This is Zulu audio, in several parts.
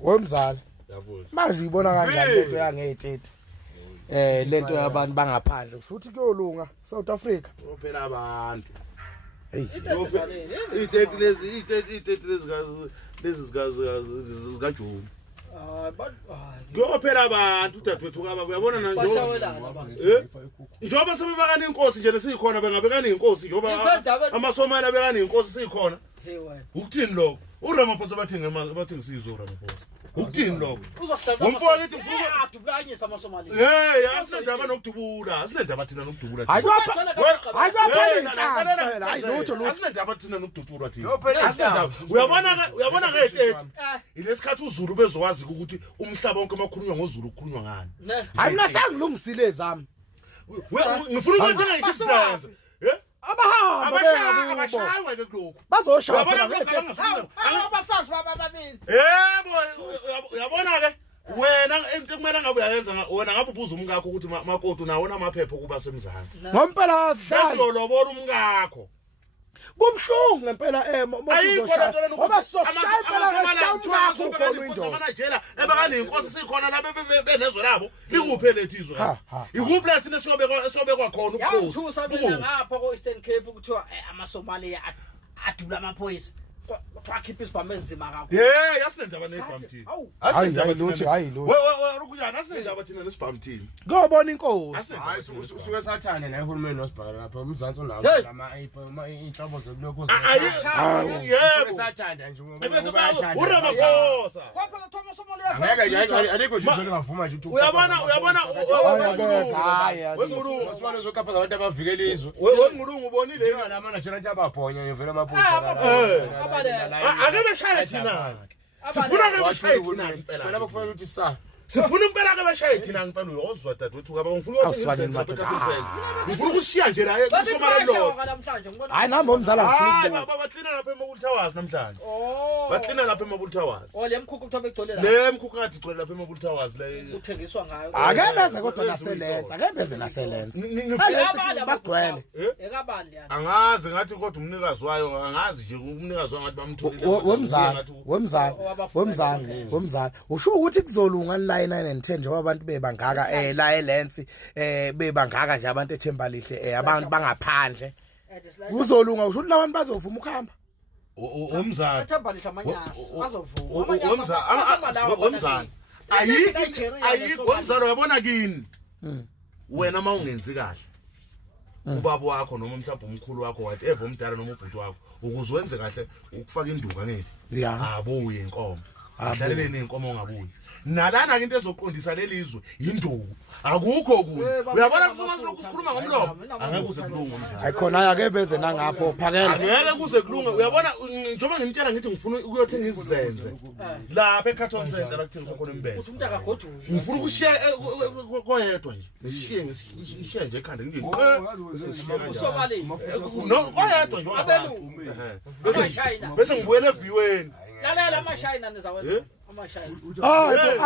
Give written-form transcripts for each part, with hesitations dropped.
Wemzala. Yabona. Manje uyibona kanjani lento yange-30? Lento yabantu bangaphandle kusho ukuthi kuyolunga South Africa. Phela abantu. Hey. I30 lezi zikaJoni. Kuyophela abantu udadewethu kaba uyabona na njoba sebebakana inkosi nje lesikhona bengabekana inkosi njoba amasomali abekana inkosi sikhona. Ukuthini lokho? uRamaphosa bathenga sizwe uRamaphosa. Ukuthini lokho? Umfowethu ethi mfuka adubulanyisa amasomali. Asinendaba nokudubula, asinendaba thina nokudubula. Hayi lutho. Asinendaba thina nokudubula thina. Uyabona nge-30 ilesikhathi uZulu bezokwazi ukuthi umhlaba wonke makhulunywa ngoZulu kukhulunywa ngani. Hayi mina sengilungisile ezami. Ngifuna ukuthi ngiyisisenze. Abahamba abashaywe ke kuloko. Bazoshaya abafazi bababili. Uyabona ke wena into kumele ngabe uyayenza wena ngabe ubuza umngakho ukuthi makoti nawona amaphepho kuba semzansi. Ngompela Lobola umngakho. Kubhlungu ngempela ngoba sokushaya phela amanajela ebakani inkosi sikhona la benezwe labo likuphe letizwe ikuphi la sine sobekwa khona ukhosi yawuthusa mina ngapha ko Eastern Cape ukuthiwa amaSomali adula amaphoyisa kwakhipha isibhamu enzima kakhulu yasinendaba nebhamu thina hayi lutho ukujana asinendaba thina nesibhamu thina ngiyobona inkosi hayi suke sathane la ehulumeni nosibhakala lapha umzansi onabo lama inhlobo zokuloko yebo sathanda nje uRamaphosa kwaphela Thomas Somali angeke alikho nje ngavuma nje ukuthi uyabona wesibalo zokapha abantu abavikela izwe wengqulungu ubonile la manager anti ababhonya ngivela amaphoyisa ake beshaye thina sifuna ke beshaye thina impela phela bakufanele ukuthi sa sifuna impela ke beshaye thina ngempela uyozwa dadewethu kaba ngifuna ngifuna ukushiya nje la eSomali lo hayi nami umzala ngifuna baklina lapha eMabul Towers namhlanje baklina lapha eMabul Towers lemkhukhu kuthiwa begcole la lemkhukhu kade igcwele lapha eMabul Towers le uthengiswa ngayo ake beze kodwa naselenza ake beze naselenza bagcwele ekabali yana angazi ngathi kodwa umnikazi wayo angazi nje umnikazi wangathi bamtholile wemzala usho ukuthi kuzolunga la 9 and 10 nje abantu bebangaka la eLens bebangaka nje abantu eThembalihle abantu bangaphandle kuzolunga usho ukuthi labantu bazovuma ukuhamba umzala eThembalihle amanyaso bazovuma umzala ayikho umzala uyabona kini wena mawungenzi kahle ubaba wakho noma mhlawumbe umkhulu wakho whatever umdala noma ubhuti wakho ukuze wenze kahle ukufaka induka ngeke abuye inkomo adlaleleni inkomo ongabuyi nalana ke into ezoqondisa lelizwe induku akukho kunye uyabona kufuma sikhuluma ngomlomo angeke kuze kulunge umzala ayikhona ake beze nangapho phakela angeke kuze kulunge uyabona njengoba ngimtshela ngithi ngifuna ukuyothenga izizenze lapha eCarton Center la kuthengiswa khona imbese umuntu akagoduli ngifuna ukushiya koyedwa nje ngishiye nje ekhanda ngithi uSomali no koyedwa nje abelungu bese ngibuyele eviweni lalela amashayina nizawenza amashayina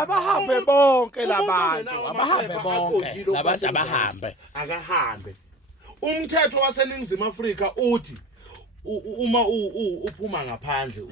abahambe bonke labantu abahambe bonke labantu abahambe akahambe umthetho waseNingizimu Afrika uthi uma uphuma ngaphandle